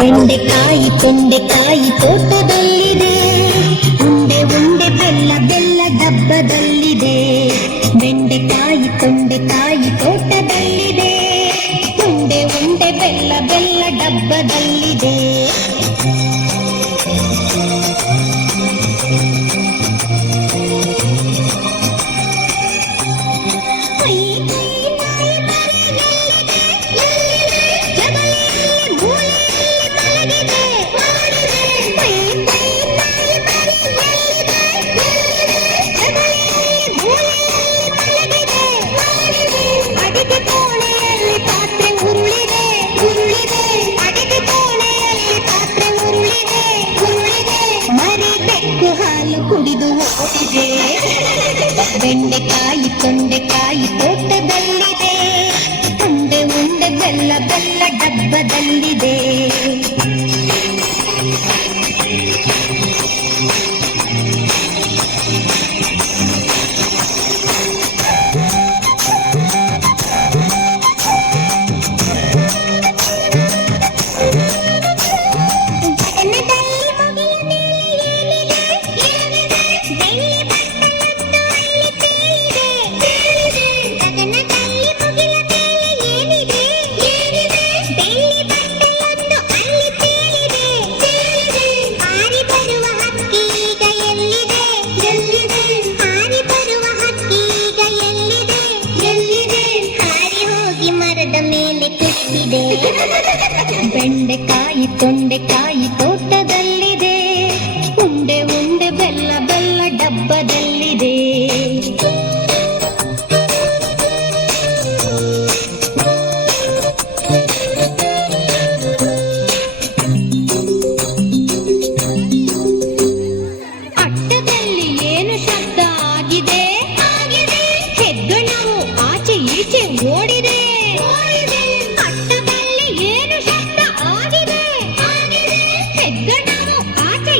ಬೆಂಡೆಕಾಯಿ ತೊಂಡೆಕಾಯಿ ತೋಟದಲ್ಲಿದೆ. ಉಂಡೆ ಉಂಡೆ ಬೆಲ್ಲ ಬೆಲ್ಲ ಡಬ್ಬದಲ್ಲಿದೆ. ಬೆಂಡೆಕಾಯಿ ತೊಂಡೆಕಾಯಿ ತೋಟದಲ್ಲಿದೆ. ಉಂಡೆ ಉಂಡೆ ಬೆಲ್ಲ ಬೆಲ್ಲ ಡಬ್ಬದಲ್ಲಿದೆ. ಕುಡಿದು ಓಡಿದೆ ಬೆಂಡೆಕಾಯಿ ತೊಂಡೆಕಾಯಿ ತೋಟದಲ್ಲಿದೆ. ಉಂಡೆ ಉಂಡೆ ಬೆಲ್ಲ ಬೆಲ್ಲ ಡಬ್ಬದಲ್ಲಿದೆ. ಬೆಂಡೆಕಾಯಿ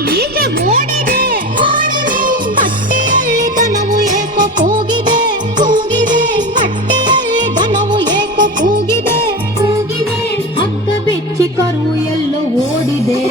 ಈಚೆ ಓಡಿದೆ ಅಟ್ಟೆಯಲ್ಲಿ ದನವು ಏಕೋ ಕೂಗಿದೆ ಕೂಗಿದೆ ಅಟ್ಟೆಯಲ್ಲಿ ದನವು ಏಕೋ ಕೂಗಿದೆ ಕೂಗಿದೆ, ಹಗ್ಗ ಬೆಚ್ಚಿ ಕರು ಎಲ್ಲೋ ಓಡಿದೆ.